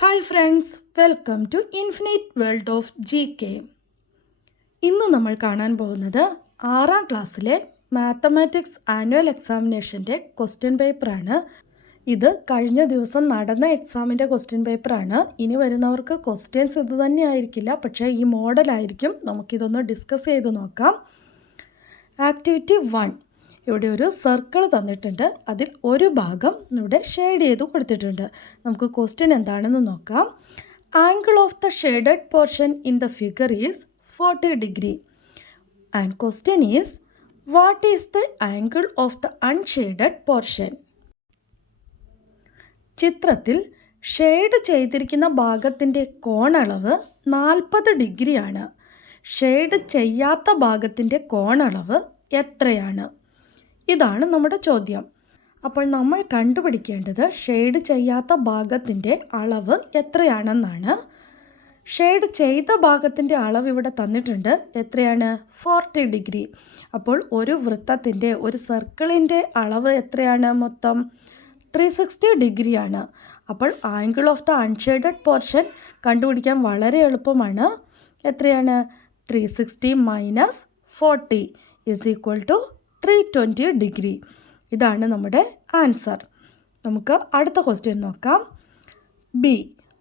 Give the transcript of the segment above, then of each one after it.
Hi friends, welcome to infinite world of GK. ഇന്ന് നമ്മൾ കാണാൻ പോകുന്നത് 6ാം ക്ലാസ്സിലെ മാത്തമാറ്റിക്സ് ആനുവൽ എക്സാമിനേഷൻ്റെ ക്വസ്റ്റ്യൻ പേപ്പറാണ്. ഇത് കഴിഞ്ഞ ദിവസം നടന്ന എക്സാമിൻ്റെ ക്വസ്റ്റ്യൻ പേപ്പറാണ്. ഇനി വരുന്നവർക്ക് ക്വസ്റ്റ്യൻസ് ഇത് തന്നെ ആയിരിക്കില്ല, പക്ഷേ ഈ മോഡലായിരിക്കും. നമുക്കിതൊന്ന് ഡിസ്കസ് ചെയ്ത് നോക്കാം. ആക്ടിവിറ്റി 1, ഇവിടെ ഒരു സർക്കിൾ തന്നിട്ടുണ്ട്. അതിൽ ഒരു ഭാഗം ഇവിടെ ഷെയ്ഡ് ചെയ്ത് കൊടുത്തിട്ടുണ്ട്. നമുക്ക് ക്വസ്റ്റ്യൻ എന്താണെന്ന് നോക്കാം. Angle of the shaded portion in the figure is 40 degree and question is what is the angle of the unshaded portion. ചിത്രത്തിൽ ഷെയ്ഡ് ചെയ്തിരിക്കുന്ന ഭാഗത്തിൻ്റെ കോണളവ് 40 ഡിഗ്രിയാണ്. ഷെയ്ഡ് ചെയ്യാത്ത ഭാഗത്തിൻ്റെ കോണളവ് എത്രയാണ്? ഇതാണ് നമ്മുടെ ചോദ്യം. അപ്പോൾ നമ്മൾ കണ്ടുപിടിക്കേണ്ടത് ഷെയ്ഡ് ചെയ്യാത്ത ഭാഗത്തിൻ്റെ അളവ് എത്രയാണെന്നാണ്. ഷെയ്ഡ് ചെയ്ത ഭാഗത്തിൻ്റെ അളവ് ഇവിടെ തന്നിട്ടുണ്ട്. എത്രയാണ്? 40 ഡിഗ്രി. അപ്പോൾ ഒരു വൃത്തത്തിൻ്റെ, ഒരു സർക്കിളിൻ്റെ അളവ് എത്രയാണ്? മൊത്തം 360 ഡിഗ്രിയാണ്. അപ്പോൾ angle of the unshaded portion കണ്ടുപിടിക്കാൻ വളരെ എളുപ്പമാണ്. എത്രയാണ്? 360 minus 40 is equal to 320 degree. ഇതാണ് നമ്മുടെ ആൻസർ. നമുക്ക് അടുത്ത ക്വസ്റ്റ്യൻ നോക്കാം. B,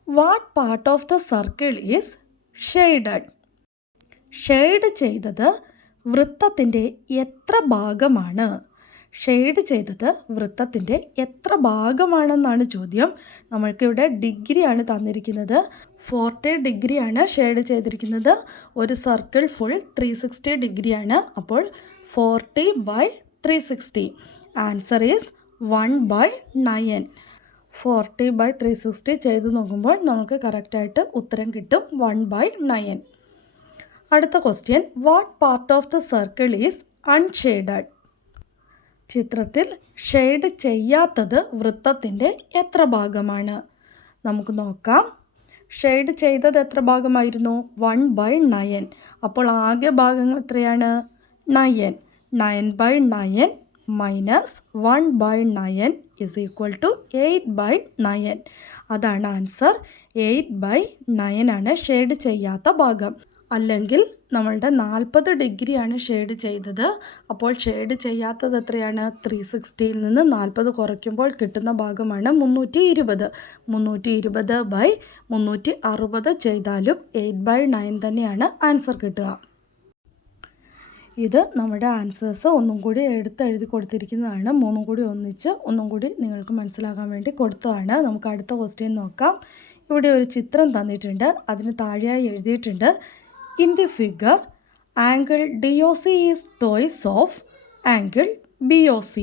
what part of the circle is shaded? Shade ചെയ്തത് വൃത്തത്തിൻ്റെ എത്ര ഭാഗമാണ്? ഷെയ്ഡ് ചെയ്തത് വൃത്തത്തിൻ്റെ എത്ര ഭാഗമാണെന്നാണ് ചോദ്യം. നമ്മൾക്കിവിടെ ഡിഗ്രിയാണ് തന്നിരിക്കുന്നത്. 40 ഡിഗ്രിയാണ് ഷെയ്ഡ് ചെയ്തിരിക്കുന്നത്. ഒരു സർക്കിൾ ഫുൾ 360 ഡിഗ്രിയാണ്. അപ്പോൾ 40/360. Answer is 1/9. 40/360 ചെയ്ത് നോക്കുമ്പോൾ നമുക്ക് കറക്റ്റായിട്ട് ഉത്തരം കിട്ടും 1/9. അടുത്ത question, what part of the circle is unshaded? ചിത്രത്തിൽ ഷെയ്ഡ് ചെയ്യാത്തത് വൃത്തത്തിൻ്റെ എത്ര ഭാഗമാണ്? നമുക്ക് നോക്കാം. ഷെയ്ഡ് ചെയ്തത് എത്ര ഭാഗമായിരുന്നു? 1/9. അപ്പോൾ ആകെ ഭാഗം എത്രയാണ്? 9. 9/9 മൈനസ് 1/9 ഇസ് ഈക്വൽ ടു 8/9. അതാണ് ആൻസർ. 8/9 ആണ് ഷെയ്ഡ് ചെയ്യാത്ത ഭാഗം. അല്ലെങ്കിൽ നമ്മളുടെ 40 ഡിഗ്രിയാണ് ഷെയ്ഡ് ചെയ്തത്. അപ്പോൾ ഷെയ്ഡ് ചെയ്യാത്തത് എത്രയാണ്? 360യിൽ നിന്ന് 40 കുറയ്ക്കുമ്പോൾ കിട്ടുന്ന ഭാഗമാണ് 320. 320/360 ചെയ്താലും 8/9 തന്നെയാണ് ആൻസർ കിട്ടുക. ഇത് നമ്മുടെ ആൻസേഴ്സ് ഒന്നും കൂടി എഴുതി കൊടുത്തിരിക്കുന്നതാണ്. മൂന്നും കൂടി ഒന്നിച്ച് ഒന്നും കൂടി നിങ്ങൾക്ക് മനസ്സിലാകാൻ വേണ്ടി കൊടുത്തതാണ്. നമുക്ക് അടുത്ത ക്വസ്റ്റ്യൻ നോക്കാം. ഇവിടെ ഒരു ചിത്രം തന്നിട്ടുണ്ട്. അതിന് താഴെയായി എഴുതിയിട്ടുണ്ട്, in the figure angle DOC is toys of angle BOC.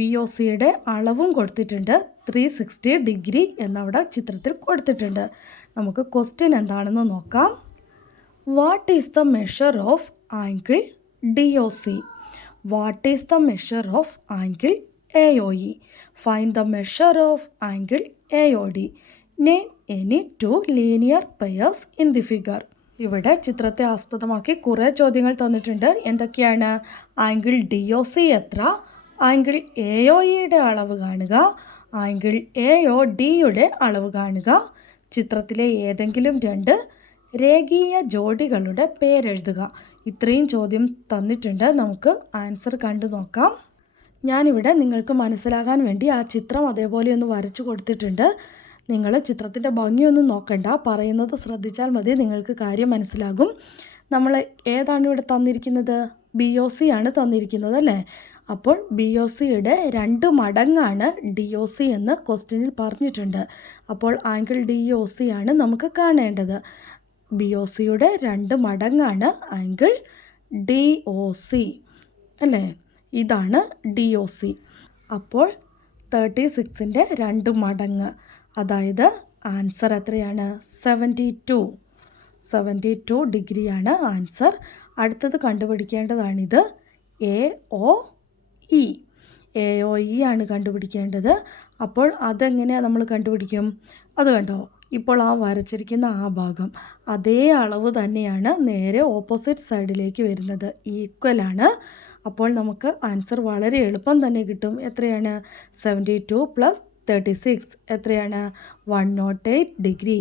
BOCയുടെ അളവും കൊടുത്തിട്ടുണ്ട്. 360 ഡിഗ്രി എന്നവിടെ ചിത്രത്തിൽ കൊടുത്തിട്ടുണ്ട്. നമുക്ക് ക്വസ്റ്റ്യൻ എന്താണെന്ന് നോക്കാം. What is the measure of angle DOC? What is the measure of angle AOE? Find the measure of angle AOD. Name any 2 linear pairs in the figure. ഇവിടെ ചിത്രത്തെ ആസ്പദമാക്കി കുറേ ചോദ്യങ്ങൾ തന്നിട്ടുണ്ട്. എന്തൊക്കെയാണ്? ആംഗിൾ DOC എത്ര? ആംഗിൾ AOEയുടെ അളവ് കാണുക. ആംഗിൾ AODയുടെ അളവ് കാണുക. ചിത്രത്തിലെ ഏതെങ്കിലും 2 രേഖീയ ജോഡികളുടെ പേരെഴുതുക. ഇത്രയും ചോദ്യം തന്നിട്ടുണ്ട്. നമുക്ക് ആൻസർ കണ്ടു നോക്കാം. ഞാനിവിടെ നിങ്ങൾക്ക് മനസ്സിലാകാൻ വേണ്ടി ആ ചിത്രം അതേപോലെ ഒന്ന് വരച്ചു കൊടുത്തിട്ടുണ്ട്. നിങ്ങൾ ചിത്രത്തിൻ്റെ ഭംഗിയൊന്നും നോക്കണ്ട, പറയുന്നത് ശ്രദ്ധിച്ചാൽ മതി, നിങ്ങൾക്ക് കാര്യം മനസ്സിലാകും. നമ്മൾ ഏതാണ് ഇവിടെ തന്നിരിക്കുന്നത്? BOC ആണ് തന്നിരിക്കുന്നത് അല്ലേ? അപ്പോൾ BOCയുടെ 2 മടങ്ങാണ് DOC എന്ന് ക്വസ്റ്റ്യനിൽ പറഞ്ഞിട്ടുണ്ട്. അപ്പോൾ ആംഗിൾ DOC ആണ് നമുക്ക് കാണേണ്ടത്. BOCയുടെ 2 മടങ്ങാണ് ആംഗിൾ DOC അല്ലേ? ഇതാണ് DOC. അപ്പോൾ 36ൻ്റെ 2 മടങ്ങ്, അതായത് ആൻസർ എത്രയാണ്? 72 ഡിഗ്രിയാണ് ആൻസർ. അടുത്തത് കണ്ടുപിടിക്കേണ്ടതാണിത്. AOE ആണ് കണ്ടുപിടിക്കേണ്ടത്. അപ്പോൾ അതെങ്ങനെയാണ് നമ്മൾ കണ്ടുപിടിക്കും? അത് കണ്ടോ, ഇപ്പോൾ ആ വരച്ചിരിക്കുന്ന ആ ഭാഗം അതേ അളവ് തന്നെയാണ് നേരെ ഓപ്പോസിറ്റ് സൈഡിലേക്ക് വരുന്നത്. ഈക്വലാണ്. അപ്പോൾ നമുക്ക് ആൻസർ വളരെ എളുപ്പം തന്നെ കിട്ടും. എത്രയാണ്? 72 + 36 എത്രയാണ്? 108 ഡിഗ്രി.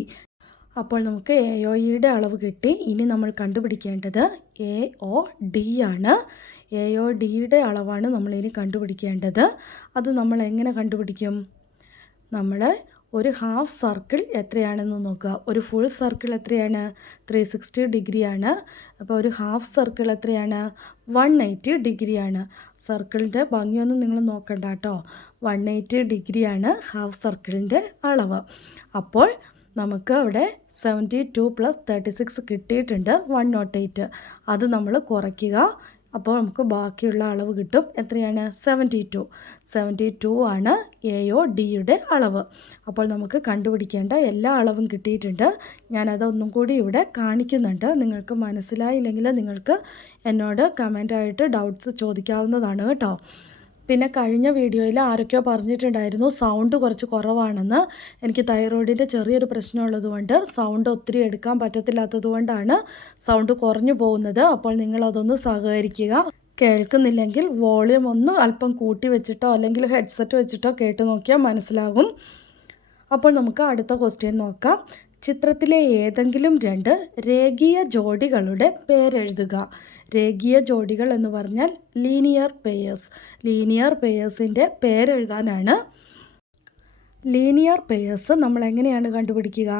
അപ്പോൾ നമുക്ക് AOEയുടെ അളവ് കിട്ടി. ഇനി നമ്മൾ കണ്ടുപിടിക്കേണ്ടത് AOD ആണ്. AODയുടെ അളവാണ് നമ്മളിനി കണ്ടുപിടിക്കേണ്ടത്. അത് നമ്മൾ എങ്ങനെ കണ്ടുപിടിക്കും? നമ്മൾ ഒരു ഹാഫ് സർക്കിൾ എത്രയാണെന്ന് നോക്കുക. ഒരു ഫുൾ സർക്കിൾ എത്രയാണ്? 360 ഡിഗ്രിയാണ്. അപ്പോൾ ഒരു ഹാഫ് സർക്കിൾ എത്രയാണ്? 180 ഡിഗ്രിയാണ്. സർക്കിളിൻ്റെ ഭംഗിയൊന്നും നിങ്ങൾ നോക്കണ്ട കേട്ടോ. 180 ഡിഗ്രിയാണ് ഹാഫ് സർക്കിളിൻ്റെ അളവ്. അപ്പോൾ നമുക്ക് അവിടെ 72 + 36 കിട്ടിയിട്ടുണ്ട്, 108. അത് നമ്മൾ കുറയ്ക്കുക. അപ്പോൾ നമുക്ക് ബാക്കിയുള്ള അളവ് കിട്ടും. എത്രയാണ്? 72 ആണ് AODയുടെ അളവ്. അപ്പോൾ നമുക്ക് കണ്ടുപിടിക്കേണ്ട എല്ലാ അളവും കിട്ടിയിട്ടുണ്ട്. ഞാനതൊന്നും കൂടി ഇവിടെ കാണിക്കുന്നുണ്ട്. നിങ്ങൾക്ക് മനസ്സിലായില്ലെങ്കിൽ നിങ്ങൾക്ക് എന്നോട് കമൻ്റായിട്ട് ഡൗട്ട്സ് ചോദിക്കാവുന്നതാണ് കേട്ടോ. പിന്നെ കഴിഞ്ഞ വീഡിയോയിൽ ആരൊക്കെയോ പറഞ്ഞിട്ടുണ്ടായിരുന്നു സൗണ്ട് കുറച്ച് കുറവാണെന്ന്. എനിക്ക് തൈറോയിഡിൻ്റെ ചെറിയൊരു പ്രശ്നമുള്ളതുകൊണ്ട് സൗണ്ട് ഒത്തിരി എടുക്കാൻ പറ്റത്തില്ലാത്തതുകൊണ്ടാണ് സൗണ്ട് കുറഞ്ഞു പോകുന്നത്. അപ്പോൾ നിങ്ങളതൊന്ന് സഹകരിക്കുക. കേൾക്കുന്നില്ലെങ്കിൽ വോളിയം ഒന്ന് അല്പം കൂട്ടി വെച്ചിട്ടോ അല്ലെങ്കിൽ ഹെഡ്സെറ്റ് വെച്ചിട്ടോ കേട്ട് നോക്കിയാൽ മനസ്സിലാകും. അപ്പോൾ നമുക്ക് അടുത്ത ക്വസ്റ്റ്യൻ നോക്കാം. ചിത്രത്തിലെ ഏതെങ്കിലും 2 രേഖീയ ജോഡികളുടെ പേരെഴുതുക. രേഖീയ ജോഡികൾ എന്ന് പറഞ്ഞാൽ ലീനിയർ പെയേഴ്സ്. ലീനിയർ പെയേഴ്സിൻ്റെ പേരെഴുതാനാണ്. ലീനിയർ പെയേഴ്സ് നമ്മൾ എങ്ങനെയാണ് കണ്ടുപിടിക്കുക?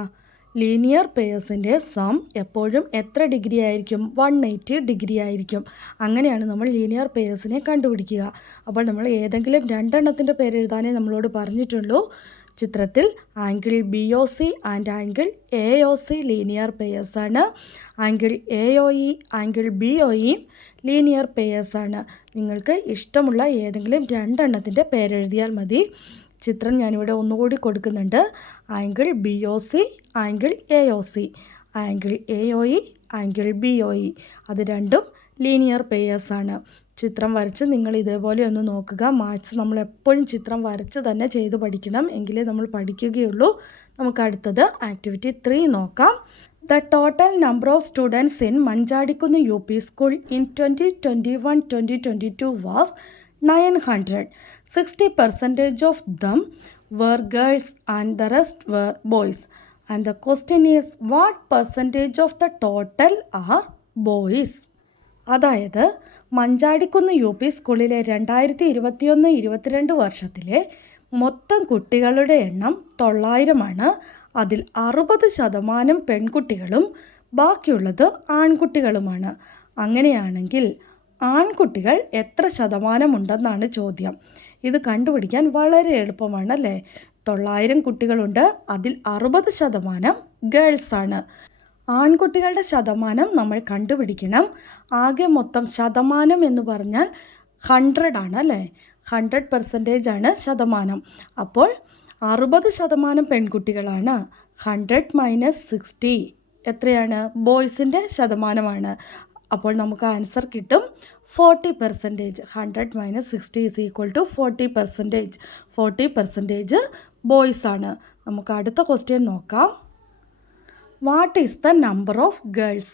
ലീനിയർ പെയേഴ്സിൻ്റെ സം എപ്പോഴും എത്ര ഡിഗ്രി ആയിരിക്കും? 180 ഡിഗ്രി ആയിരിക്കും. അങ്ങനെയാണ് നമ്മൾ ലീനിയർ പെയേഴ്സിനെ കണ്ടുപിടിക്കുക. അപ്പോൾ നമ്മൾ ഏതെങ്കിലും 2 എണ്ണത്തിൻ്റെ പേരെഴുതാനേ നമ്മളോട് പറഞ്ഞിട്ടുള്ളൂ. ചിത്രത്തിൽ angle BOC and angle AOC linear പെയേഴ്സാണ്. Angle AOE angle BOE linear പെയേഴ്സാണ്. നിങ്ങൾക്ക് ഇഷ്ടമുള്ള ഏതെങ്കിലും 2 എണ്ണത്തിൻ്റെ പേരെഴുതിയാൽ മതി. ചിത്രം ഞാനിവിടെ ഒന്നുകൂടി കൊടുക്കുന്നുണ്ട്. Angle BOC angle AOC, angle AOE angle BOE, അത് രണ്ടും ലീനിയർ പെയേഴ്സാണ്. ചിത്രം വരച്ച് നിങ്ങൾ ഇതേപോലെ ഒന്ന് നോക്കുക. മാത്സ് നമ്മൾ എപ്പോഴും ചിത്രം വരച്ച് തന്നെ ചെയ്ത് പഠിക്കണം, എങ്കിലേ നമ്മൾ പഠിക്കുകയുള്ളൂ. നമുക്ക് അടുത്തത് ആക്ടിവിറ്റി 3 നോക്കാം. The total number of students in Manjadikkunnu UP school in 2021-2022 was 900. 60% of them were girls and the rest were boys. And the question is, what percentage of the total are boys? അതായത് മഞ്ചാടിക്കുന്ന് UP സ്കൂളിലെ 2021-22 വർഷത്തിലെ മൊത്തം കുട്ടികളുടെ എണ്ണം 900 ആണ്. അതിൽ 60% പെൺകുട്ടികളും ബാക്കിയുള്ളത് ആൺകുട്ടികളുമാണ്. അങ്ങനെയാണെങ്കിൽ ആൺകുട്ടികൾ എത്ര ശതമാനമുണ്ടെന്നാണ് ചോദ്യം. ഇത് കണ്ടുപിടിക്കാൻ വളരെ എളുപ്പമാണ് അല്ലേ? 900 കുട്ടികളുണ്ട്, അതിൽ 60% ഗേൾസാണ്. ആൺകുട്ടികളുടെ ശതമാനം നമ്മൾ കണ്ടുപിടിക്കണം. ആകെ മൊത്തം ശതമാനം എന്ന് പറഞ്ഞാൽ 100 ആണ് അല്ലേ? 100% ആണ് ശതമാനം. അപ്പോൾ 60% പെൺകുട്ടികളാണ്. 100 - 60 എത്രയാണ്? ബോയ്സിൻ്റെ ശതമാനമാണ്. അപ്പോൾ നമുക്ക് ആൻസർ കിട്ടും 40%. 100 - 60 = 40%. 40% ബോയ്സാണ്. നമുക്ക് അടുത്ത ക്വസ്റ്റ്യൻ നോക്കാം. What is the number of girls?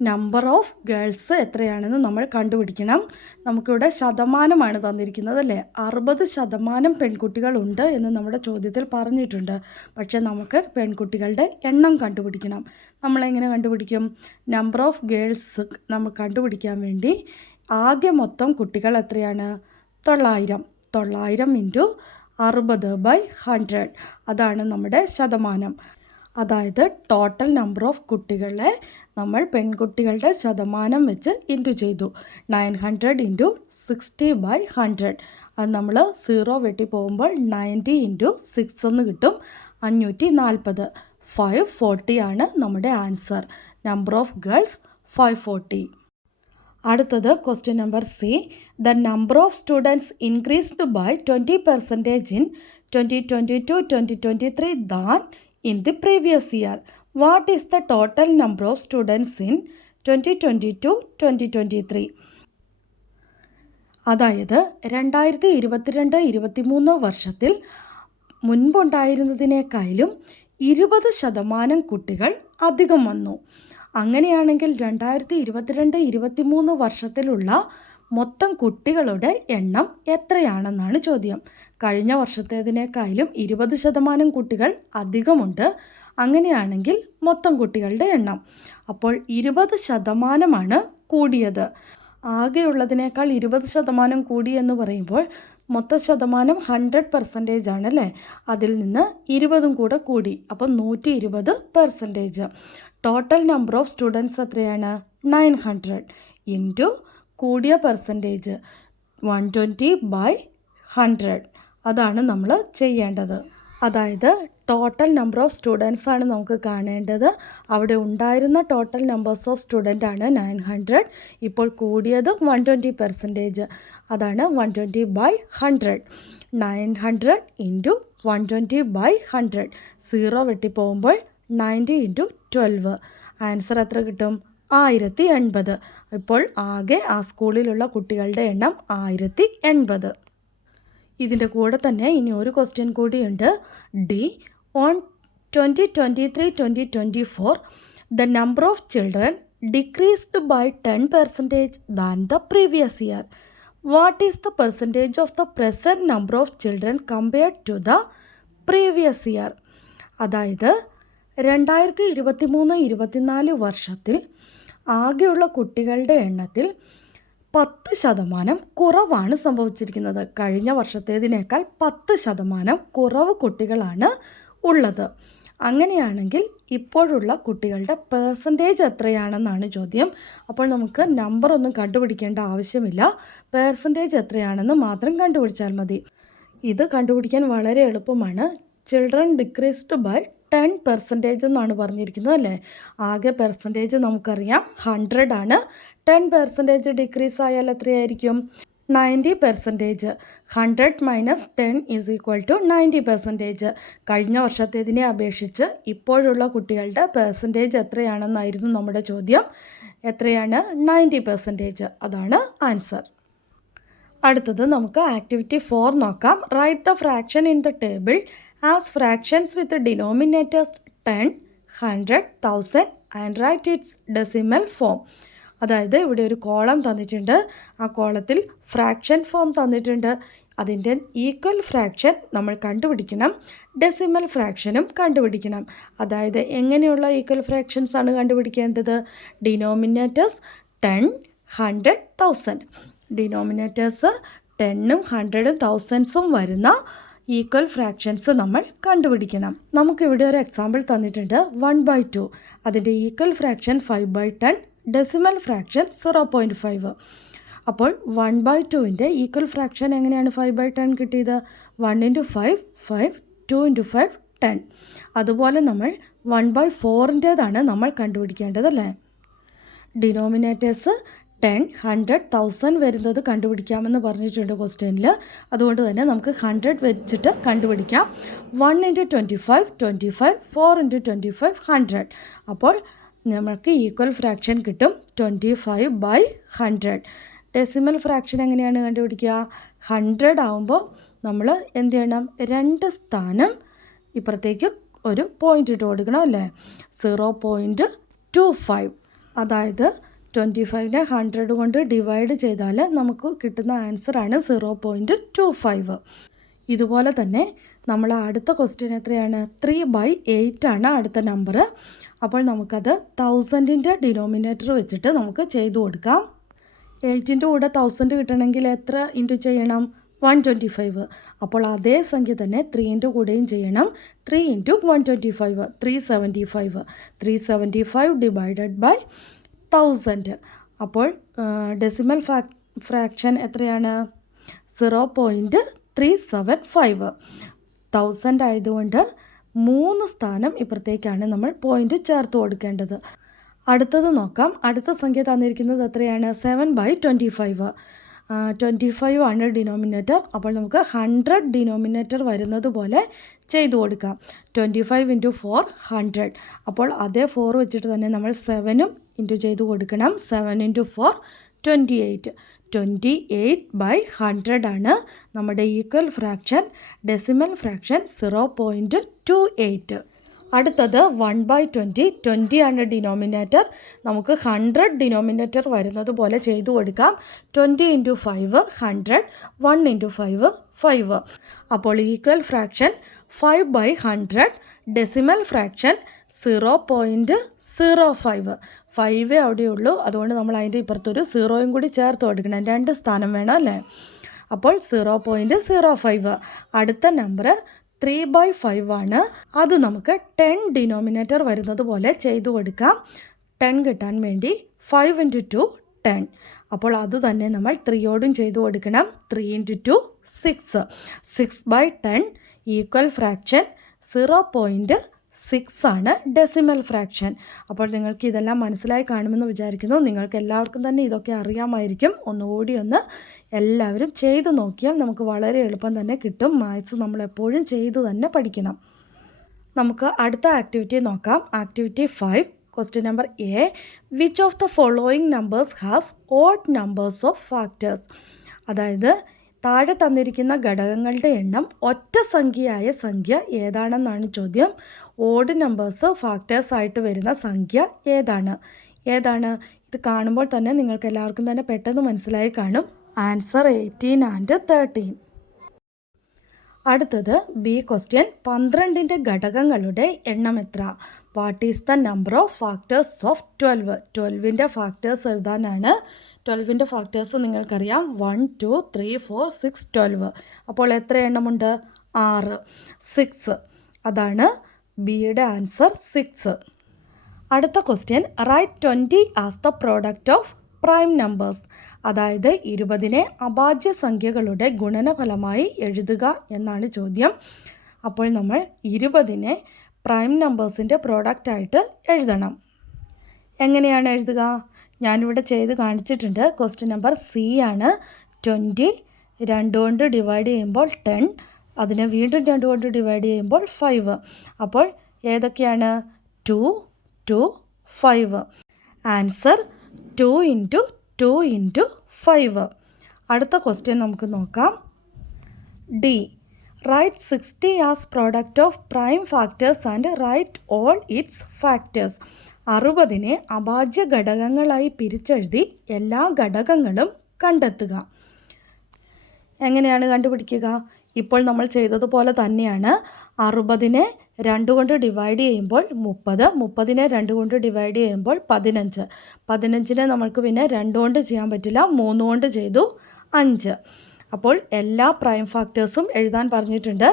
Number of girls എത്രയാണെന്ന് നമ്മൾ കണ്ടുപിടിക്കണം. നമുക്കിവിടെ ശതമാനമാണ് തന്നിരിക്കുന്നത് അല്ലേ? 60% പെൺകുട്ടികളുണ്ട് എന്ന് നമ്മുടെ ചോദ്യത്തിൽ പറഞ്ഞിട്ടുണ്ട്. പക്ഷേ നമുക്ക് പെൺകുട്ടികളുടെ എണ്ണം കണ്ടുപിടിക്കണം. നമ്മളെങ്ങനെ കണ്ടുപിടിക്കും? നമ്പർ ഓഫ് ഗേൾസ് നമ്മൾ കണ്ടുപിടിക്കാൻ വേണ്ടി ആകെ മൊത്തം കുട്ടികൾ എത്രയാണ്? 900. 900 × 60/100 അതാണ് നമ്മുടെ ശതമാനം. അതായത് ടോട്ടൽ നമ്പർ ഓഫ് കുട്ടികളെ നമ്മൾ പെൺകുട്ടികളുടെ ശതമാനം വെച്ച് ഇൻറ്റു ചെയ്തു. 900 × 60/100. അത് നമ്മൾ 0 വെട്ടി പോകുമ്പോൾ 90 × 6 എന്ന് കിട്ടും. 540. 540 ആണ് നമ്മുടെ ആൻസർ. Number of girls 540. അടുത്തത് question number C. The number of students increased by 20% in 2022-2023 than in the previous year. What is the total number of students in 2022-2023? അതായത് 2022-23 വർഷത്തിൽ മുൻപുണ്ടായിരുന്നതിനേക്കാളും 20% കുട്ടികൾ അധികം വന്നു. അങ്ങനെയാണെങ്കിൽ 2022-23 വർഷത്തിലുള്ള മൊത്തം കുട്ടികളുടെ എണ്ണം എത്രയാണെന്നാണ് ചോദ്യം. കഴിഞ്ഞ വർഷത്തേതിനേക്കാളും 20% കുട്ടികൾ അധികമുണ്ട്. അങ്ങനെയാണെങ്കിൽ മൊത്തം കുട്ടികളുടെ എണ്ണം. അപ്പോൾ 20% കൂടിയത്. ആകെയുള്ളതിനേക്കാൾ 20% കൂടി എന്ന് പറയുമ്പോൾ മൊത്ത ശതമാനം 100% ആണല്ലേ. അതിൽ നിന്ന് 20 കൂടെ കൂടി. അപ്പം 120%. ടോട്ടൽ നമ്പർ ഓഫ് സ്റ്റുഡൻസ് എത്രയാണ്? 900 ഇൻറ്റു കൂടിയ പെർസെൻറ്റേജ് 120/100. അതാണ് നമ്മൾ ചെയ്യേണ്ടത്. അതായത് ടോട്ടൽ നമ്പർ ഓഫ് സ്റ്റുഡൻസ് ആണ് നമുക്ക് കാണേണ്ടത്. അവിടെ ഉണ്ടായിരുന്ന ടോട്ടൽ നമ്പേഴ്സ് ഓഫ് സ്റ്റുഡൻ്റ് ആണ് 900. ഇപ്പോൾ കൂടിയത് 120%. അതാണ് 120/100. 900 ഇൻറ്റു 120/100. 0 വെട്ടിപ്പോകുമ്പോൾ 90 ഇൻറ്റു 12. ആൻസർ എത്ര കിട്ടും? 1080. ഇപ്പോൾ ആകെ ആ സ്കൂളിലുള്ള കുട്ടികളുടെ എണ്ണം 1080. ഇതിൻ്റെ കൂടെ തന്നെ ഇനി ഒരു ക്വസ്റ്റ്യൻ കൂടിയുണ്ട്. D on 2023-2024 the number of children decreased by 10% than the previous year. What is the percentage of the present number of children compared to the previous year? അതായത് 2023-24 വർഷത്തിൽ ആകെയുള്ള കുട്ടികളുടെ എണ്ണത്തിൽ 10% കുറവാണ് സംഭവിച്ചിരിക്കുന്നത്. കഴിഞ്ഞ വർഷത്തേതിനേക്കാൾ 10% കുറവ് കുട്ടികളാണ് ഉള്ളത്. അങ്ങനെയാണെങ്കിൽ ഇപ്പോഴുള്ള കുട്ടികളുടെ പെർസെൻറ്റേജ് എത്രയാണെന്നാണ് ചോദ്യം. അപ്പോൾ നമുക്ക് നമ്പർ ഒന്നും കണ്ടുപിടിക്കേണ്ട ആവശ്യമില്ല. പെർസെൻറ്റേജ് എത്രയാണെന്ന് മാത്രം കണ്ടുപിടിച്ചാൽ മതി. ഇത് കണ്ടുപിടിക്കാൻ വളരെ എളുപ്പമാണ്. ചിൽഡ്രൻ ഡിക്രീസ്ഡ് ബൈ 10% എന്നാണ് പറഞ്ഞിരിക്കുന്നത് അല്ലേ. ആകെ പെർസെൻറ്റേജ് നമുക്കറിയാം 100 ആണ്. 10% ഡിക്രീസ് ആയാൽ എത്രയായിരിക്കും? 90%. 100 മൈനസ് 10 ഈസ് ഈക്വൽ ടു 90%. കഴിഞ്ഞ വർഷത്തേതിനെ അപേക്ഷിച്ച് ഇപ്പോഴുള്ള കുട്ടികളുടെ പെർസെൻറ്റേജ് എത്രയാണെന്നായിരുന്നു നമ്മുടെ ചോദ്യം. എത്രയാണ്? 90%. അതാണ് ആൻസർ. അടുത്തത് നമുക്ക് ആക്ടിവിറ്റി 4 നോക്കാം. Write the fraction in the table as fractions with denominators 10, 100, 1000 and write its decimal form. അതായത് ഇവിടെ ഒരു കോളം തന്നിട്ടുണ്ട്. ആ കോളത്തിൽ ഫ്രാക്ഷൻ ഫോം തന്നിട്ടുണ്ട്. അതിൻ്റെ ഈക്വൽ ഫ്രാക്ഷൻ നമ്മൾ കണ്ടുപിടിക്കണം. ഡെസിമൽ ഫ്രാക്ഷനും കണ്ടുപിടിക്കണം. അതായത് എങ്ങനെയുള്ള ഈക്വൽ ഫ്രാക്ഷൻസ് ആണ് കണ്ടുപിടിക്കേണ്ടത്? ഡിനോമിനേറ്റേഴ്സ് 10, 100, 1000. ഡിനോമിനേറ്റേഴ്സ് 10ഉം 100ഉം 1000ഉം വരുന്ന ഈക്വൽ ഫ്രാക്ഷൻസ് നമ്മൾ കണ്ടുപിടിക്കണം. നമുക്കിവിടെ ഒരു എക്സാമ്പിൾ തന്നിട്ടുണ്ട്. 1/2. അതിൻ്റെ ഈക്വൽ ഫ്രാക്ഷൻ 5/10. Decimal fraction 0.5. അപ്പോൾ 1/2ൻ്റെ ഈക്വൽ ഫ്രാക്ഷൻ എങ്ങനെയാണ് 5/10 കിട്ടിയത്? 1 × 5, 5, 2 × 5, 10. അതുപോലെ നമ്മൾ 1/4ൻ്റേതാണ് നമ്മൾ കണ്ടുപിടിക്കേണ്ടത് അല്ലേ. ഡിനോമിനേറ്റേഴ്സ് 10, 100, 1000 വരുന്നത് കണ്ടുപിടിക്കാമെന്ന് പറഞ്ഞിട്ടുണ്ട് ക്വസ്റ്റ്യനിൽ. അതുകൊണ്ട് തന്നെ നമുക്ക് 100 വെച്ചിട്ട് കണ്ടുപിടിക്കാം. 1 × 25, 25, 4 × 25, 100. അപ്പോൾ നമുക്ക് ഈക്വൽ ഫ്രാക്ഷൻ കിട്ടും 25/100. ഡെസിമൽ ഫ്രാക്ഷൻ എങ്ങനെയാണ് കണ്ടുപിടിക്കുക? 100 ആകുമ്പോൾ നമ്മൾ എന്ത് ചെയ്യണം? 2 സ്ഥാനം ഇപ്പുറത്തേക്ക് ഒരു പോയിൻ്റ് ഇട്ട് കൊടുക്കണം അല്ലേ. 0.25. അതായത് 25നെ 100 കൊണ്ട് ഡിവൈഡ് ചെയ്താൽ നമുക്ക് കിട്ടുന്ന ആൻസറാണ് 0.25. ഇതുപോലെ തന്നെ നമ്മൾ അടുത്ത ക്വസ്റ്റ്യൻ എത്രയാണ്? 3/8 ആണ് അടുത്ത നമ്പർ. അപ്പോൾ നമുക്കത് 1000ൻ്റെ ഡിനോമിനേറ്റർ വെച്ചിട്ട് നമുക്ക് ചെയ്തു കൊടുക്കാം. 8ൻ്റെ കൂടെ 1000 കിട്ടണമെങ്കിൽ എത്ര ഇൻറ്റു ചെയ്യണം? 125. അപ്പോൾ അതേ സംഖ്യ തന്നെ 3ൻ്റെ കൂടെയും ചെയ്യണം. 3 × 125, 375. 375 ഡിവൈഡഡ് ബൈ 1000. അപ്പോൾ ഡെസിമൽ ഫ്രാക്ഷൻ എത്രയാണ്? 0.375. 1000 ആയതുകൊണ്ട് 3 സ്ഥാനം ഇപ്പുറത്തേക്കാണ് നമ്മൾ പോയിൻ്റ് ചേർത്ത് കൊടുക്കേണ്ടത്. അടുത്തത് നോക്കാം. അടുത്ത സംഖ്യ തന്നിരിക്കുന്നത് എത്രയാണ്? 7/25. 25 ആണ് ഡിനോമിനേറ്റർ. അപ്പോൾ നമുക്ക് 100 ഡിനോമിനേറ്റർ വരുന്നത് പോലെ ചെയ്തു കൊടുക്കാം. 25 × 4, 100. അപ്പോൾ അതേ 4 വെച്ചിട്ട് തന്നെ നമ്മൾ 7ഉം ഇൻറ്റു ചെയ്ത് കൊടുക്കണം. 7 × 4, 28. 28/100 ആണ് നമ്മുടെ ഈക്വൽ ഫ്രാക്ഷൻ. Decimal fraction 0.28. അടുത്തത് 1/20. 20 ആണ് ഡിനോമിനേറ്റർ. നമുക്ക് 100 ഡിനോമിനേറ്റർ വരുന്നത് പോലെ ചെയ്തു കൊടുക്കാം. 20 × 5, 100. 1 × 5, 5. അപ്പോൾ ഈക്വൽ ഫ്രാക്ഷൻ 5/100, ഡെസിമൽ ഫ്രാക്ഷൻ 0.05. 5 അവിടെയുള്ളൂ, അതുകൊണ്ട് നമ്മൾ അതിൻ്റെ ഇപ്പുറത്തൊരു 0യും കൂടി ചേർത്ത് കൊടുക്കണം. 2 സ്ഥാനം വേണം അല്ലേ. അപ്പോൾ 0.05. അടുത്ത നമ്പർ 3/5 ആണ്. അത് നമുക്ക് 10 ഡിനോമിനേറ്റർ വരുന്നത് പോലെ ചെയ്തു കൊടുക്കാം. 10 കിട്ടാൻ വേണ്ടി 5 × 2 10. അപ്പോൾ അത് തന്നെ നമ്മൾ 3യോടും ചെയ്തു കൊടുക്കണം. 3 × 2 6. 6/10 ഈക്വൽ ഫ്രാക്ഷൻ 0.6 ആണ് ഡെസിമൽ ഫ്രാക്ഷൻ. അപ്പോൾ നിങ്ങൾക്ക് ഇതെല്ലാം മനസ്സിലായി കാണുമെന്ന് വിചാരിക്കുന്നു. നിങ്ങൾക്ക് എല്ലാവർക്കും തന്നെ ഇതൊക്കെ അറിയാമായിരിക്കും. ഒന്നുകൂടി എല്ലാവരും ചെയ്തു നോക്കിയാൽ നമുക്ക് വളരെ എളുപ്പം തന്നെ കിട്ടും. മാത്സ് നമ്മളെപ്പോഴും ചെയ്തു തന്നെ പഠിക്കണം. നമുക്ക് അടുത്ത ആക്ടിവിറ്റി നോക്കാം. Activity 5. Question number A. Which of the following numbers has odd numbers of factors? അതായത് താഴെ തന്നിരിക്കുന്ന ഘടകങ്ങളുടെ എണ്ണം ഒറ്റ സംഖ്യയായ സംഖ്യ ഏതാണെന്നാണ് ചോദ്യം. ഓഡ് നമ്പേഴ്സ് ഫാക്ടേഴ്സ് ആയിട്ട് വരുന്ന സംഖ്യ ഏതാണ്? ഇത് കാണുമ്പോൾ തന്നെ നിങ്ങൾക്ക് എല്ലാവർക്കും തന്നെ പെട്ടെന്ന് മനസ്സിലായി കാണും. Answer 18 and 13. അടുത്തത് ബി ക്വസ്റ്റ്യൻ. 12ൻ്റെ ഘടകങ്ങളുടെ എണ്ണം എത്ര? What is the number of factors of 12? 12ൻ്റെ ഫാക്ടേഴ്സ് എഴുതാനാണ്. 12ൻ്റെ ഫാക്ടേഴ്സ് നിങ്ങൾക്കറിയാം. 1 2 3 4 6 12. അപ്പോൾ എത്ര എണ്ണമുണ്ട്? 6. 6. അതാണ് ബിയുടെ ആൻസർ 6. അടുത്ത question. Write 20 as the product of prime numbers. അതായത് 20നെ അഭാജ്യ സംഖ്യകളുടെ ഗുണനഫലമായി എഴുതുക എന്നാണ് ചോദ്യം. അപ്പോൾ നമ്മൾ 20നെ പ്രൈം നമ്പേഴ്സിൻ്റെ പ്രോഡക്റ്റായിട്ട് എഴുതണം. എങ്ങനെയാണ് എഴുതുക? ഞാനിവിടെ ചെയ്ത് കാണിച്ചിട്ടുണ്ട്. ക്വസ്റ്റ്യൻ നമ്പർ സി ആണ്. 20 2 കൊണ്ട് ഡിവൈഡ് ചെയ്യുമ്പോൾ 10, അതിനെ വീണ്ടും 2 കൊണ്ട് ഡിവൈഡ് ചെയ്യുമ്പോൾ 5. അപ്പോൾ ഏതൊക്കെയാണ്? 2 2 5. ആൻസർ 2 × 2 × 5. അടുത്ത ക്വസ്റ്റ്യൻ നമുക്ക് നോക്കാം. D. Right 60 as product of prime factors and right all its factors. 60നെ അഭാജ്യ ഘടകങ്ങളായി പിരിച്ചെഴുതി എല്ലാ ഘടകങ്ങളും കണ്ടെത്തുക. എങ്ങനെയാണ് കണ്ടുപിടിക്കുക? ഇപ്പോൾ നമ്മൾ ചെയ്തതുപോലെ തന്നെയാണ്. 60നെ 2 കൊണ്ട് ഡിവൈഡ് ചെയ്യുമ്പോൾ 30, 30നെ 2 കൊണ്ട് ഡിവൈഡ് ചെയ്യുമ്പോൾ 15, 15നെ നമ്മൾക്ക് പിന്നെ 2 കൊണ്ട് ചെയ്യാൻ പറ്റില്ല, 3 കൊണ്ട് ചെയ്തു 5. അപ്പോൾ എല്ലാ പ്രൈം ഫാക്ടേഴ്സും എഴുതാൻ പറഞ്ഞിട്ടുണ്ട്.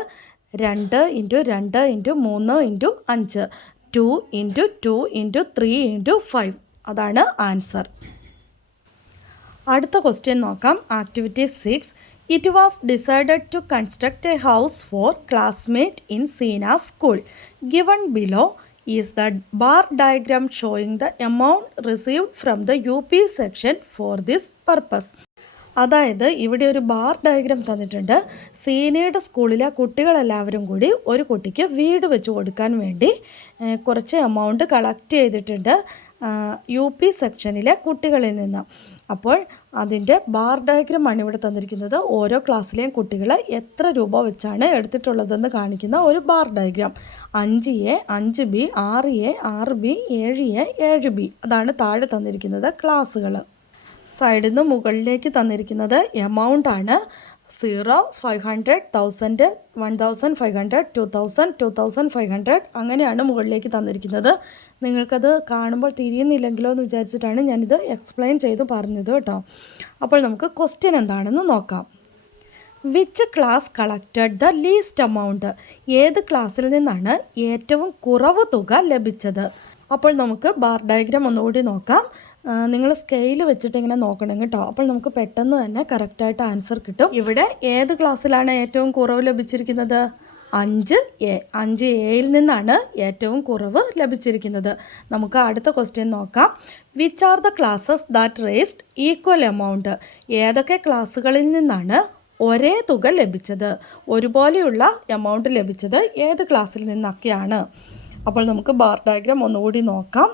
2 × 2 × 3 × 5, 2 × 2 × 3 × 5. അതാണ് ആൻസർ. അടുത്ത ക്വസ്റ്റ്യൻ നോക്കാം. Activity 6. It was decided to construct a house for classmates in Sina's school. Given below is the bar diagram showing the amount received from the UP section for this purpose. അതായത് ഇവിടെ ഒരു bar diagram തന്നിട്ടുണ്ട്. സീനയുടെ സ്കൂളിലെ കുട്ടികളെല്ലാവരും കൂടി ഒരു കുട്ടിക്ക് വീട് വെച്ച് കൊടുക്കാൻ വേണ്ടി കുറച്ച് എമൗണ്ട് കളക്ട് ചെയ്തിട്ടുണ്ട് UP സെക്ഷനിലെ കുട്ടികളിൽ നിന്ന്. അപ്പോൾ അതിൻ്റെ ബാർ ഡയഗ്രാമാണ് ഇവിടെ തന്നിരിക്കുന്നത്. ഓരോ ക്ലാസ്സിലെയും കുട്ടികൾ എത്ര രൂപ വെച്ചാണ് എടുത്തിട്ടുള്ളതെന്ന് കാണിക്കുന്ന ഒരു bar diagram. 5A 5B 6A 6B 7A 7B. അതാണ് താഴെ തന്നിരിക്കുന്നത് ക്ലാസ്സുകൾ. സൈഡിൽ നിന്ന് മുകളിലേക്ക് തന്നിരിക്കുന്നത് എമൗണ്ട് ആണ്. 0 500 1000 1500 2000 2500 അങ്ങനെയാണ് മുകളിലേക്ക് തന്നിരിക്കുന്നത്. നിങ്ങൾക്കത് കാണുമ്പോൾ തിരിയുന്നില്ലെങ്കിലോ എന്ന് വിചാരിച്ചിട്ടാണ് ഞാനിത് എക്സ്പ്ലെയിൻ ചെയ്ത് പറഞ്ഞത് കേട്ടോ. അപ്പോൾ നമുക്ക് ക്വസ്റ്റ്യൻ എന്താണെന്ന് നോക്കാം. Which class collected the least amount? ഏത് ക്ലാസ്സിൽ നിന്നാണ് ഏറ്റവും കുറവ് തുക ലഭിച്ചത്? അപ്പോൾ നമുക്ക് ബാർ ഡയഗ്രാം ഒന്നുകൂടി നോക്കാം. നിങ്ങൾ സ്കെയിൽ വെച്ചിട്ട് ഇങ്ങനെ നോക്കണം കേട്ടോ. അപ്പോൾ നമുക്ക് പെട്ടെന്ന് തന്നെ കറക്റ്റായിട്ട് ആൻസർ കിട്ടും. ഇവിടെ ഏത് ക്ലാസ്സിലാണ് ഏറ്റവും കുറവ് ലഭിച്ചിരിക്കുന്നത്? 5A. 5Aയിൽ നിന്നാണ് ഏറ്റവും കുറവ് ലഭിച്ചിരിക്കുന്നത്. നമുക്ക് അടുത്ത ക്വസ്റ്റ്യൻ നോക്കാം. Which are the classes that raised equal amount? ഏതൊക്കെ ക്ലാസ്സുകളിൽ നിന്നാണ് ഒരേ തുക ലഭിച്ചത്, ഒരുപോലെയുള്ള എമൗണ്ട് ലഭിച്ചത് ഏത് ക്ലാസ്സിൽ നിന്നൊക്കെയാണ്? അപ്പോൾ നമുക്ക് ബാർ ഡയഗ്രാം ഒന്നുകൂടി നോക്കാം.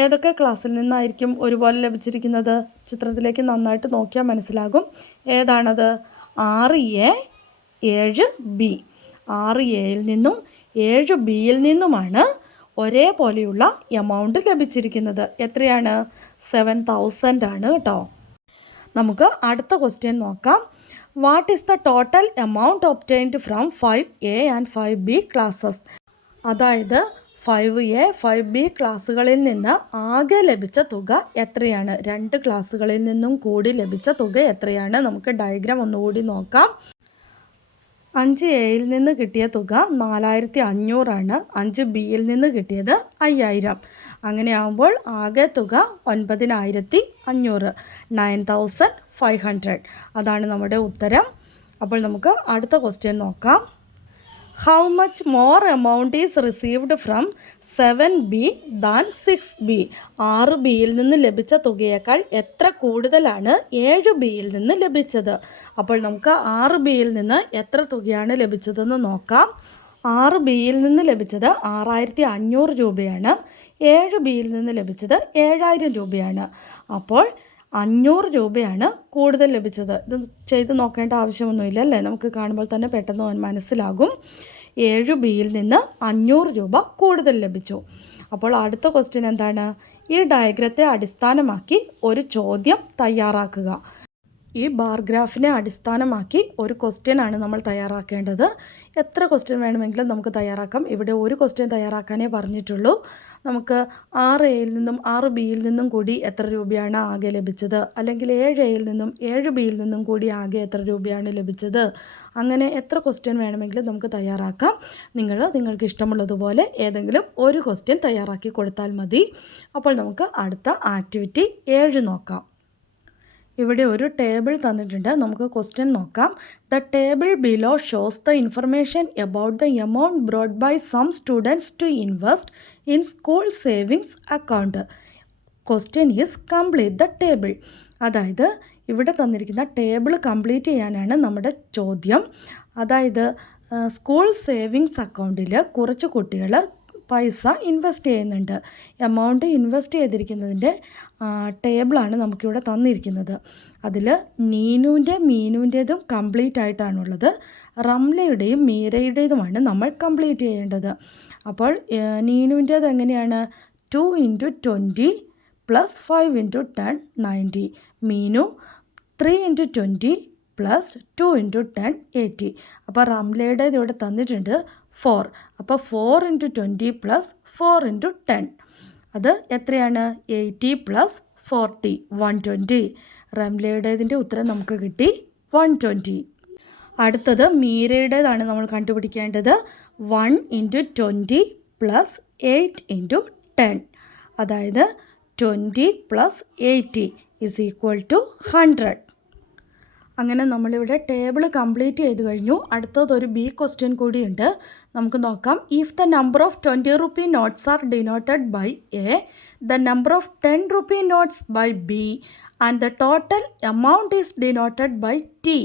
ഏതൊക്കെ ക്ലാസ്സിൽ നിന്നായിരിക്കും ഒരുപോലെ ലഭിച്ചിരിക്കുന്നത്? ചിത്രത്തിലേക്ക് നന്നായിട്ട് നോക്കിയാൽ മനസ്സിലാകും. ഏതാണത്? 6A 7B. 6Aയിൽ നിന്നും 7Bയിൽ നിന്നുമാണ് ഒരേപോലെയുള്ള എമൗണ്ട് ലഭിച്ചിരിക്കുന്നത്. എത്രയാണ്? 7000 ആണ് കേട്ടോ. നമുക്ക് അടുത്ത ക്വസ്റ്റ്യൻ നോക്കാം. What is the total amount obtained from 5A and 5B classes? അതായത് 5A 5B ക്ലാസ്സുകളിൽ നിന്ന് ആകെ ലഭിച്ച തുക എത്രയാണ്? 2 ക്ലാസ്സുകളിൽ നിന്നും കൂടി ലഭിച്ച തുക എത്രയാണ്? നമുക്ക് ഡയഗ്രാം ഒന്നുകൂടി നോക്കാം. 5Aയിൽ നിന്ന് കിട്ടിയ തുക 4500 5Bയിൽ നിന്ന് കിട്ടിയത് 5000. അങ്ങനെയാകുമ്പോൾ ആകെ തുക 9500, 9500. അതാണ് നമ്മുടെ ഉത്തരം. അപ്പോൾ നമുക്ക് അടുത്ത ക്വസ്റ്റ്യൻ നോക്കാം. How much more amount is received from 7B than 6B? 6Bയിൽ നിന്ന് ലഭിച്ച തുകയേക്കാൾ എത്ര കൂടുതലാണ് 7Bയിൽ നിന്ന് ലഭിച്ചത്? അപ്പോൾ നമുക്ക് 6Bയിൽ നിന്ന് എത്ര തുകയാണ് ലഭിച്ചതെന്ന് നോക്കാം. 6Bയിൽ നിന്ന് ലഭിച്ചത് 6500 രൂപയാണ്. 7Bയിൽ നിന്ന് ലഭിച്ചത് 7000 രൂപയാണ്. അപ്പോൾ 500 രൂപയാണ് കൂടുതൽ ലഭിച്ചത്. ഇത് ചെയ്ത് നോക്കേണ്ട ആവശ്യമൊന്നുമില്ല അല്ലേ? നമുക്ക് കാണുമ്പോൾ തന്നെ പെട്ടെന്ന് മനസ്സിലാകും. 7Bയിൽ നിന്ന് 500 രൂപ കൂടുതൽ ലഭിച്ചു. അപ്പോൾ അടുത്ത ക്വസ്റ്റ്യൻ എന്താണ്? ഈ ഡയഗ്രത്തെ അടിസ്ഥാനമാക്കി ഒരു ചോദ്യം തയ്യാറാക്കുക. ഈ ബാർ ഗ്രാഫിനെ അടിസ്ഥാനമാക്കി ഒരു ക്വസ്റ്റ്യനാണ് നമ്മൾ തയ്യാറാക്കേണ്ടത്. എത്ര ക്വസ്റ്റ്യൻ വേണമെങ്കിലും നമുക്ക് തയ്യാറാക്കാം. ഇവിടെ ഒരു ക്വസ്റ്റ്യൻ തയ്യാറാക്കാനേ പറഞ്ഞിട്ടുള്ളൂ. നമുക്ക് 6Aയിൽ നിന്നും 6Bയിൽ നിന്നും കൂടി എത്ര രൂപയാണ് ആകെ ലഭിച്ചത്, അല്ലെങ്കിൽ 7Aയിൽ നിന്നും 7Bയിൽ നിന്നും കൂടി ആകെ എത്ര രൂപയാണ് ലഭിച്ചത്, അങ്ങനെ എത്ര ക്വസ്റ്റ്യൻ വേണമെങ്കിലും നമുക്ക് തയ്യാറാക്കാം. നിങ്ങൾക്ക് ഇഷ്ടമുള്ളതുപോലെ ഏതെങ്കിലും ഒരു ക്വസ്റ്റ്യൻ തയ്യാറാക്കി കൊടുത്താൽ മതി. അപ്പോൾ നമുക്ക് അടുത്ത ആക്ടിവിറ്റി 7 നോക്കാം. ഇവിടെ ഒരു ടേബിൾ തന്നിട്ടുണ്ട്. നമുക്ക് ക്വസ്റ്റ്യൻ നോക്കാം. The table below shows the information about the amount brought by some students to invest in school savings account. Question is complete the table. അതായത് ഇവിടെ തന്നിരിക്കുന്ന ടേബിൾ കംപ്ലീറ്റ് ചെയ്യാനാണ് നമ്മുടെ ചോദ്യം. അതായത് സ്കൂൾ സേവിങ്സ് അക്കൗണ്ടിൽ കുറച്ച് കുട്ടികൾ പൈസ ഇൻവെസ്റ്റ് ചെയ്യുന്നുണ്ട്. എമൗണ്ട് ഇൻവെസ്റ്റ് ചെയ്തിരിക്കുന്നതിൻ്റെ ടേബിളാണ് നമുക്കിവിടെ തന്നിരിക്കുന്നത്. അതിൽ മീനുവിൻ്റേതും കംപ്ലീറ്റ് ആയിട്ടാണുള്ളത്. റംലയുടെയും മീരയുടേതുമാണ് നമ്മൾ കംപ്ലീറ്റ് ചെയ്യേണ്ടത്. അപ്പോൾ നീനുവിൻ്റേത് എങ്ങനെയാണ്? 2 × 20 + 5 × 10 90. മീനു 3 × 20 + 2 × 10 80. അപ്പോൾ റംലയുടേത് ഇവിടെ തന്നിട്ടുണ്ട് 4. അപ്പോൾ 4 × 20 + 4 × 10 അത് എത്രയാണ്? 80 + 40 120. റംലയുടേതിൻ്റെ ഉത്തരം നമുക്ക് കിട്ടി 120. അടുത്തത് മീരയുടേതാണ് നമ്മൾ കണ്ടുപിടിക്കേണ്ടത്. 1 × 20 + 8 × 10. അതായത് 20 + 80 = 100. അങ്ങനെ നമ്മളിവിടെ ടേബിൾ കംപ്ലീറ്റ് ചെയ്ത് കഴിഞ്ഞു. അടുത്തതൊരു ബി ക്വസ്റ്റ്യൻ കൂടിയുണ്ട്. നമുക്ക് നോക്കാം. If the number of 20 rupee notes are denoted by A, the number of 10 rupee notes by B and the total amount is denoted by T,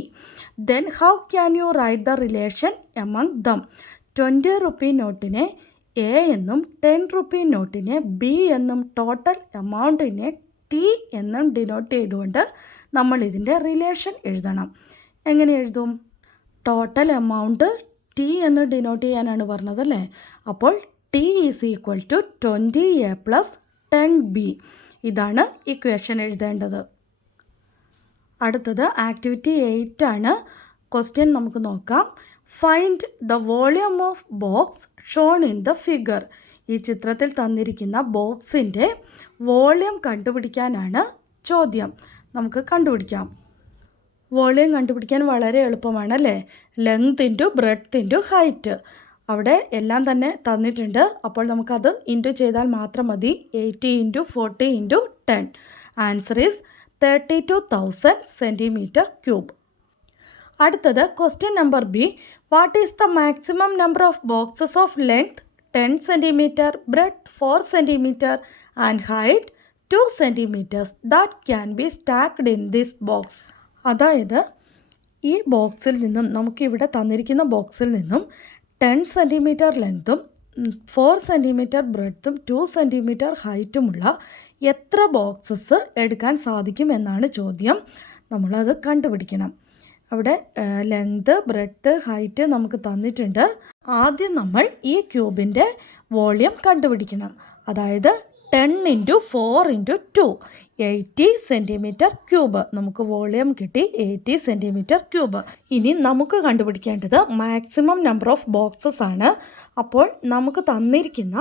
then how can you write the relation among them? 20 rupee നോട്ടിനെ A എന്നും 10 rupee നോട്ടിനെ B എന്നും total എമൗണ്ടിനെ T എന്നും denote ചെയ്തുകൊണ്ട് നമ്മൾ ഇതിൻ്റെ relation എഴുതണം. എങ്ങനെ എഴുതും? ടോട്ടൽ എമൗണ്ട് ടി എന്ന് ഡിനോട്ട് ചെയ്യാനാണ് പറഞ്ഞത് അല്ലേ? അപ്പോൾ T is equal to 20A + 10B. ഇതാണ് ഇക്വേഷൻ എഴുതേണ്ടത്. അടുത്തത് ആക്ടിവിറ്റി 8 ആണ്. ക്വസ്റ്റ്യൻ നമുക്ക് നോക്കാം. Find the volume of box shown in the figure. ഈ ചിത്രത്തിൽ തന്നിരിക്കുന്ന ബോക്സിൻ്റെ വോളിയം കണ്ടുപിടിക്കാനാണ് ചോദ്യം. നമുക്ക് കണ്ടുപിടിക്കാം. വോളിയം കണ്ടുപിടിക്കാൻ വളരെ എളുപ്പമാണ് അല്ലേ? Length × breadth × height. അവിടെ എല്ലാം തന്നെ തന്നിട്ടുണ്ട്. അപ്പോൾ നമുക്കത് ഇൻറ്റു ചെയ്താൽ മാത്രം മതി. 80 × 40 × 10. Answer is 32,000 cm3. അടുത്തത് question number B. What is the maximum number of boxes of length 10 cm, breadth 4 cm and height 2 cm that can be stacked in this box? അതായത് ഈ ബോക്സിൽ നിന്നും, നമുക്കിവിടെ തന്നിരിക്കുന്ന ബോക്സിൽ നിന്നും 10 cm ലെങ്ത്തും 4 cm ബ്രെഡ്ത്തും 2 cm ഹൈറ്റുമുള്ള എത്ര ബോക്സസ് എടുക്കാൻ സാധിക്കും എന്നാണ് ചോദ്യം. നമ്മളത് കണ്ടുപിടിക്കണം. അവിടെ ലെങ്ത്, ബ്രെഡ്ത്ത്, ഹൈറ്റ് നമുക്ക് തന്നിട്ടുണ്ട്. ആദ്യം നമ്മൾ ഈ ക്യൂബിൻ്റെ വോളിയം കണ്ടുപിടിക്കണം. അതായത് 10 × 4 × 2. 80 സെൻറ്റിമീറ്റർ ക്യൂബ്. നമുക്ക് വോളിയം കിട്ടി 80 സെൻറ്റിമീറ്റർ ക്യൂബ്. ഇനി നമുക്ക് കണ്ടുപിടിക്കേണ്ടത് മാക്സിമം നമ്പർ ഓഫ് ബോക്സസ് ആണ്. അപ്പോൾ നമുക്ക് തന്നിരിക്കുന്ന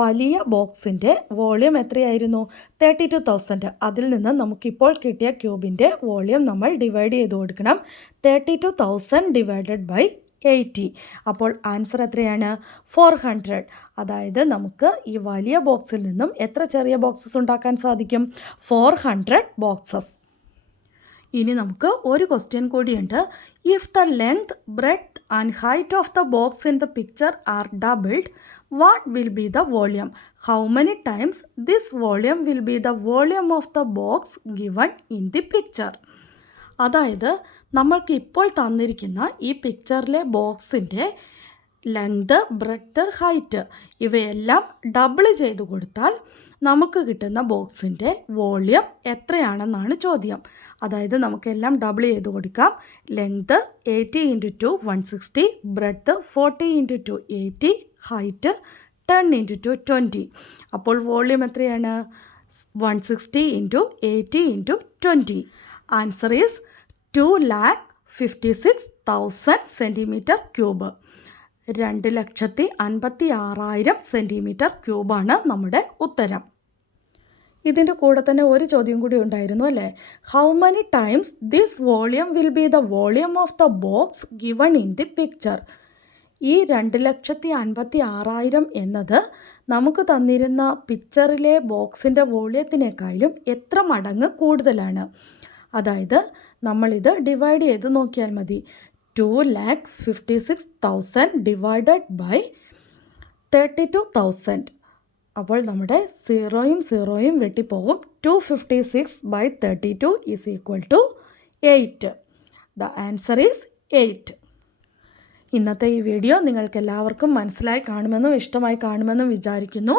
വലിയ ബോക്സിൻ്റെ വോളിയം എത്രയായിരുന്നു? 32,000. അതിൽ നിന്ന് നമുക്കിപ്പോൾ കിട്ടിയ ക്യൂബിൻ്റെ വോളിയം നമ്മൾ ഡിവൈഡ് ചെയ്ത് കൊടുക്കണം. 32,000 ഡിവൈഡഡ് ബൈ 80. അപ്പോൾ ആൻസർ എത്രയാണ്? 400. അതായത് നമുക്ക് ഈ വലിയ ബോക്സിൽ നിന്നും എത്ര ചെറിയ ബോക്സസ് ഉണ്ടാക്കാൻ സാധിക്കും? 400 ബോക്സസ്. ഇനി നമുക്ക് ഒരു ക്വസ്റ്റ്യൻ കൂടിയുണ്ട്. If the length, breadth and height of the box in the picture are doubled, what will be the volume? How many times this volume will be the volume of the box given in the picture? അതായത് നമ്മൾക്ക് ഇപ്പോൾ തന്നിരിക്കുന്ന ഈ പിക്ചറിലെ ബോക്സിൻ്റെ length, breadth, height ഇവയെല്ലാം double ചെയ്ത് കൊടുത്താൽ നമുക്ക് കിട്ടുന്ന ബോക്സിൻ്റെ വോളിയം എത്രയാണെന്നാണ് ചോദ്യം. അതായത് നമുക്കെല്ലാം ഡബിൾ ചെയ്ത് കൊടുക്കാം. Length 80 × 2 160, breadth 40 × 2 80, height 10 × 2 20. അപ്പോൾ വോളിയം എത്രയാണ്? 160 × 80 × 20. Answer is 2,56,000 centimetre cube. 2,56,000 centimetre ക്യൂബാണ് നമ്മുടെ ഉത്തരം. ഇതിൻ്റെ കൂടെ തന്നെ ഒരു ചോദ്യം കൂടി ഉണ്ടായിരുന്നു അല്ലേ? How many times this volume will be the volume of the box given in the picture? ഈ 2,56,000 എന്നത് നമുക്ക് തന്നിരുന്ന പിക്ചറിലെ ബോക്സിൻ്റെ വോളിയത്തിനേക്കാളും എത്ര മടങ്ങ് കൂടുതലാണ്? അതായത് നമ്മളിത് ഡിവൈഡ് ചെയ്ത് നോക്കിയാൽ മതി. 2,56,000 ഡിവൈഡഡ് ബൈ 32,000. അപ്പോൾ നമ്മുടെ 0യും 0യും വെട്ടിപ്പോകും. 256/32 is equal to 8. The answer is 8. ഇന്നത്തെ ഈ വീഡിയോ നിങ്ങൾക്ക് എല്ലാവർക്കും മനസ്സിലായി കാണുമെന്നും ഇഷ്ടമായി കാണുമെന്നും വിചാരിക്കുന്നു.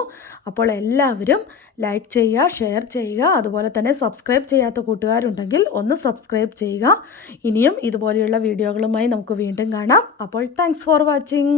അപ്പോൾ എല്ലാവരും ലൈക്ക് ചെയ്യുക, ഷെയർ ചെയ്യുക. അതുപോലെ തന്നെ സബ്സ്ക്രൈബ് ചെയ്യാത്ത കൂട്ടുകാരുണ്ടെങ്കിൽ ഒന്ന് സബ്സ്ക്രൈബ് ചെയ്യുക. ഇനിയും ഇതുപോലെയുള്ള വീഡിയോകളുമായി നമുക്ക് വീണ്ടും കാണാം. അപ്പോൾ താങ്ക്സ് ഫോർ വാച്ചിങ്.